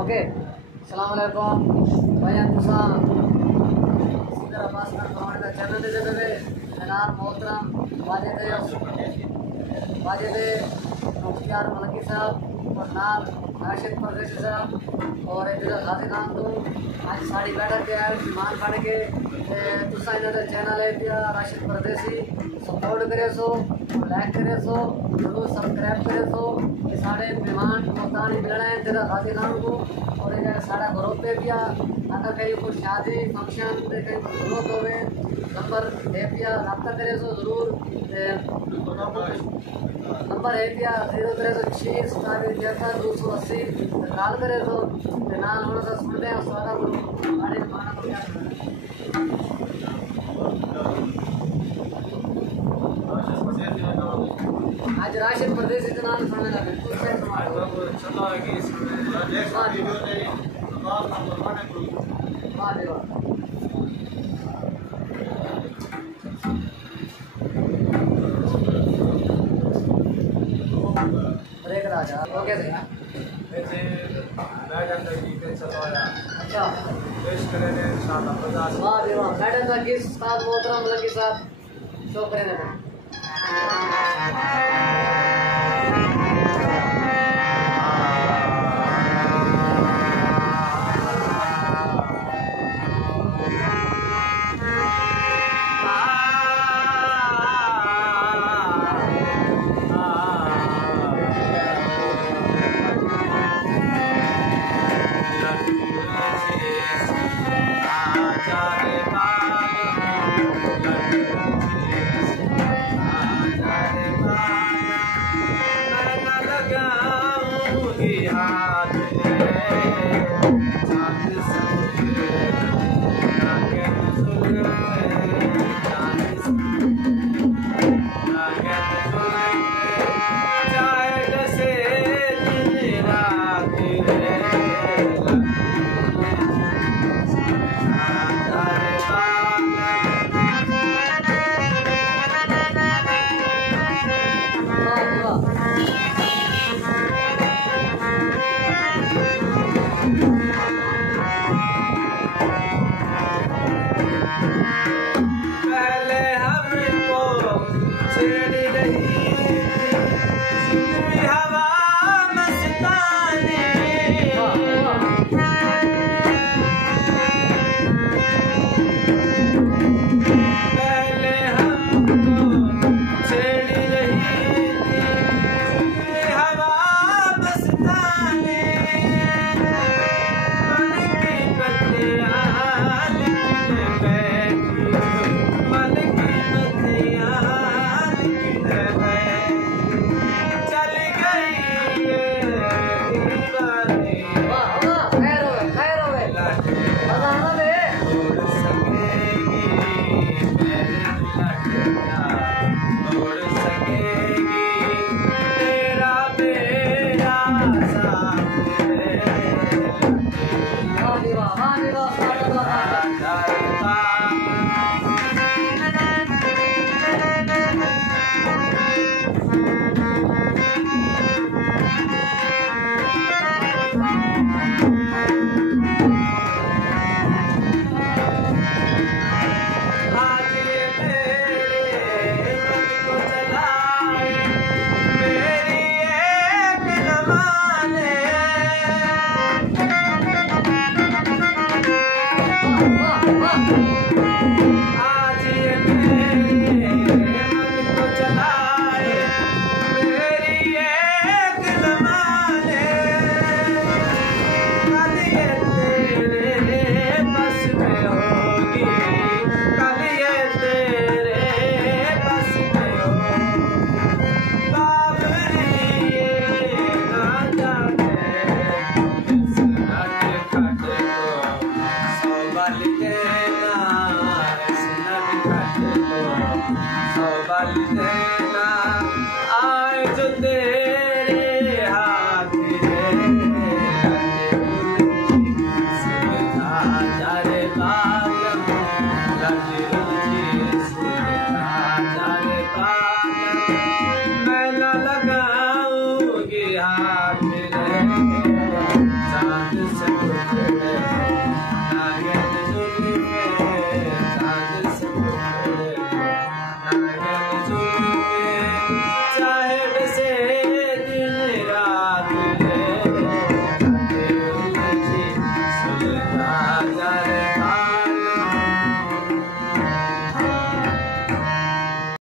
okay अस्सलाम वालेकुम भाईजान तुसा सिकंदराबाद फरमाने का चैनल दे देवे जनाब मोहतरम वाजिद मुख्तियार मलकी साहब और नाल राशिद परदेसी साहब और इधर गाजी खान तो आज साड़ी बैठक के आए मेहमान बन के तुसा इधर चैनल है दिया राशिद परदेसी सपोर्ट करे सो लाइक करे सो जरूर सब्सक्राइब करे सो ये साढ़े मेहमान मुल्तान मिलना है इधर गाजी खान को और इधर साढ़ा ग्रुप पे भी अगर कहीं कोई शादी फंक्शन कहीं जरूरत हो नंबर है पिया रब्ता करे सो जरूर नंबर है पिया 036 कॉल करे तो नाल होना सा सुनते हैं सारा साढ़े मेहमान को क्या आज राशिद परदेसी के नाम सुनने लगे कुछ से चलो कि वाह देवा ब्रेक राजा ओके से वैसे मैडम ने की पे चलवाया अच्छा पेश करेंगे इंशाल्लाह 50 वाह देवा मैडम का किस साथ मोहतरम लगी साहब शो करेंगे तेरा मेरा